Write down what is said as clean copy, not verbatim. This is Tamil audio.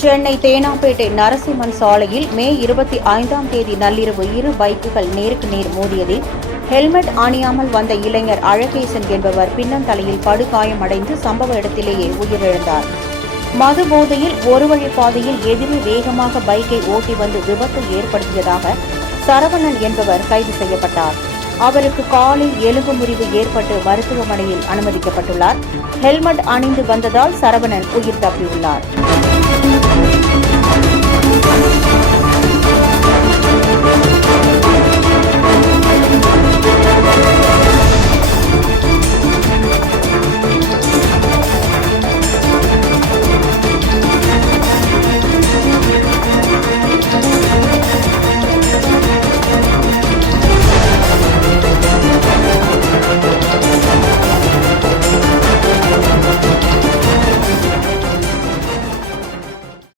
சென்னை தேனாம்பேட்டை நரசிம்மன் சாலையில் மே 25ஆம் தேதி நள்ளிரவு இரு பைக்குகள் நேருக்கு நேர் மோதியதில் ஹெல்மெட் அணியாமல் வந்த இளைஞர் அழகேசன் என்பவர் பின்னந்தலையில் படுகாயமடைந்து சம்பவ இடத்திலேயே உயிரிழந்தார். மது போதையில் ஒரு வழி பாதையில் எதிரே வேகமாக பைக்கை ஓட்டி வந்து விபத்து ஏற்படுத்தியதாக சரவணன் என்பவர் கைது செய்யப்பட்டார். அவருக்கு காலில் எலும்பு முறிவு ஏற்பட்டு மருத்துவமனையில் அனுமதிக்கப்பட்டுள்ளார். ஹெல்மெட் அணிந்து வந்ததால் சரவணன் உயிர் தப்பியுள்ளார்.